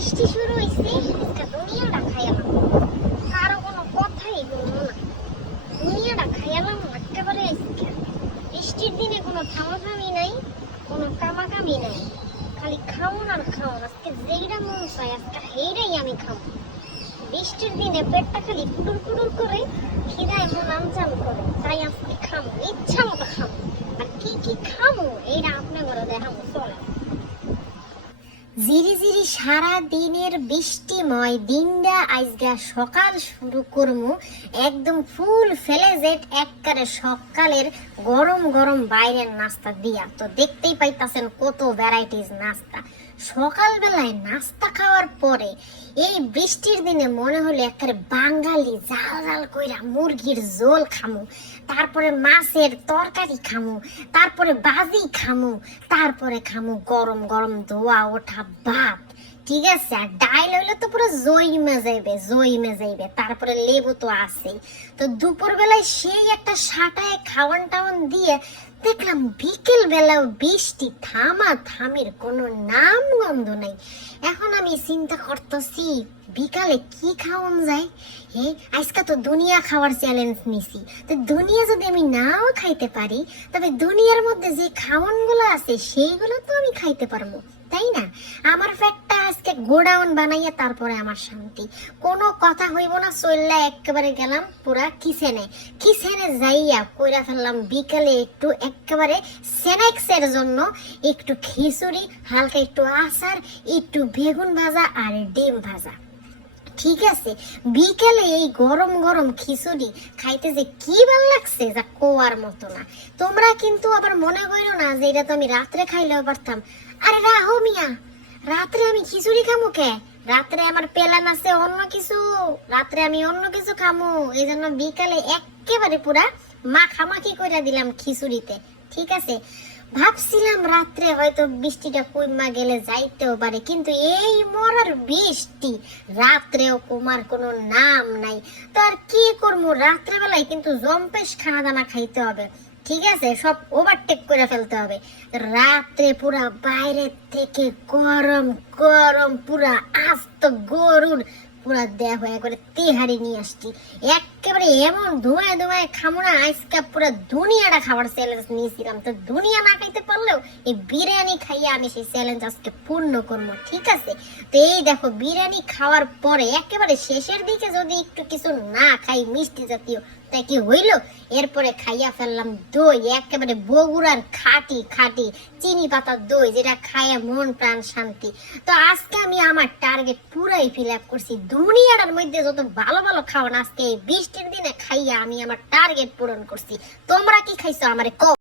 বৃষ্টি শুরু হয়েছে, আজকে দুনিয়াটা খাইলাম কারও কোনো কথাই বলব না। দুনিয়াটা খাইলাম একেবারে আজকে। বৃষ্টির দিনে কোনো থামাথামি নাই, কোনো কামাকামি নাই। খালি খাওন আর খাওন, আজকে যেইটা মন চাই আজকে হেইটাই আমি খাব বৃষ্টির দিনে পেটটা খালি কুটুর কুটুর করে, খিদায় মন আমচাম করে, তাই আজকে খামো, ইচ্ছা মতো খামো। আর কি কি খামো এইটা আপনার ঘরে দেখাবো ঝিরি জিরি সারা দিনের বৃষ্টিময় দিনটা আজগা সকাল শুরু করমু। একদম ফুল ফেলে যেট এককারে সকালের গরম গরম বাইরের নাস্তা দিয়া। তো দেখতেই পাইতাছেন কত ভ্যারাইটিস নাস্তা। সকালবেলায় নাস্তা খাওয়ার পরে এই বৃষ্টির দিনে মনে হলো একেবারে বাঙালি জাল জাল কইরা মুরগির ঝোল খামু, তারপরে মাছের তরকারি খামু, তারপরে বাজি খামু, তারপরে খামু গরম গরম ধোয়া ওঠা ভাত, ঠিক আছে? আর ডাইল হইলে তো পুরো জইমে যাইবে জইমে যাইবে, তারপরে লেবু তো আছেই। তো দুপুর বেলায় সেই একটা সাটায় খাওয়ান টাওয়ান দিয়ে দেখলাম বিকেল বেলাও বৃষ্টি থামা থামের কোনো নাম গন্ধ নাই। এখন আমি চিন্তা করতেছি, বিকালে কি খাওয়ান যায়? হে, আজকে তো দুনিয়া খাওয়ার চ্যালেঞ্জ নিছি। তো দুনিয়া যদি আমি নাও খাইতে পারি, তবে দুনিয়ার মধ্যে যে খাওয়ানগুলো আছে, সেইগুলো তো আমি খাইতে পারব, তাই না? আমার পেটটা আজকে গোডাউন বানাইয়া তারপরে আমার শান্তি। কোনো কথা হইব না চললা একেবারে গেলাম পুরা কিচেনে। কিচেনে যাইয়া কইরা ফেললাম, বিকালে একটু একেবারে স্ন্যাক্সের জন্য একটু খিচুড়ি, হালকা একটু আচার, একটু বেগুন ভাজা আর ডিম ভাজা। ঠিক আছে, বিকেলে এই গরম গরম খিচুড়ি খাইতে যে কি ভালো লাগছে যা কোয়ার মতো না। তোমরা কিন্তু আবার মনে করো না যে এটা তো আমি রাত্রে খাইলেও পারতাম। আরে রাহো মিয়া রাত্রে আমি খিচুড়ি খামু কে? রাত্রে আমার প্ল্যান আছে অন্য কিছু। রাত্রে আমি অন্য কিছু খামু। এই জন্য বিকালে একেবারে পুরা মাখামাখি করে দিলাম খিচুড়িতে। ঠিক আছে? ভাবছিলাম রাত্রে হয়তো বৃষ্টিটা কইমা গেলে যাইতেও পারে, কিন্তু এই মরার বৃষ্টি রাত্রেও কমার কোনো নাম নাই। তো আর কি করব রাত্রে বেলায় কিন্তু জম্পেশ খানা দানা খাইতে হবে। ঠিক আছে? সব ওভারটেক করে ফেলতে হবে। রাত্রে পুরা বাইরে থেকে গরম গরম, পুরা আস্ত গরুর পুরা দেহ একবারে তেহারি নিয়ে আসছি। একেবারে এমন ধোঁয়ায় ধোঁয়ায় দুনিয়াটা খাবার চ্যালেঞ্জ নিয়েছিলাম। তো দুনিয়া না খাইতে পারলেও এই বিরিয়ানি খাইয়ে আমি সেই চ্যালেঞ্জ আজকে পূর্ণ করব, ঠিক আছে? তো এই দেখো, বিরিয়ানি খাওয়ার পরে একেবারে শেষের দিকে যদি একটু কিছু না খাই, মিষ্টি জাতীয় তাই কি হইল? এরপরে খাইয়া ফেললাম দই, একেবারে বগুড়ার খাটি খাটি চিনি পাতার দই, যেটা খাইয়া মন প্রাণ শান্তি। তো আজকে আমি আমার টার্গেট পুরাই ফিল আপ করছি দুনিয়াটার মধ্যে যত ভালো ভালো খাওয়ান আজকে এই বৃষ্টির দিনে খাইয়া আমি আমার টার্গেট পূরণ করছি। তোমরা কি খাইছো আমার কও।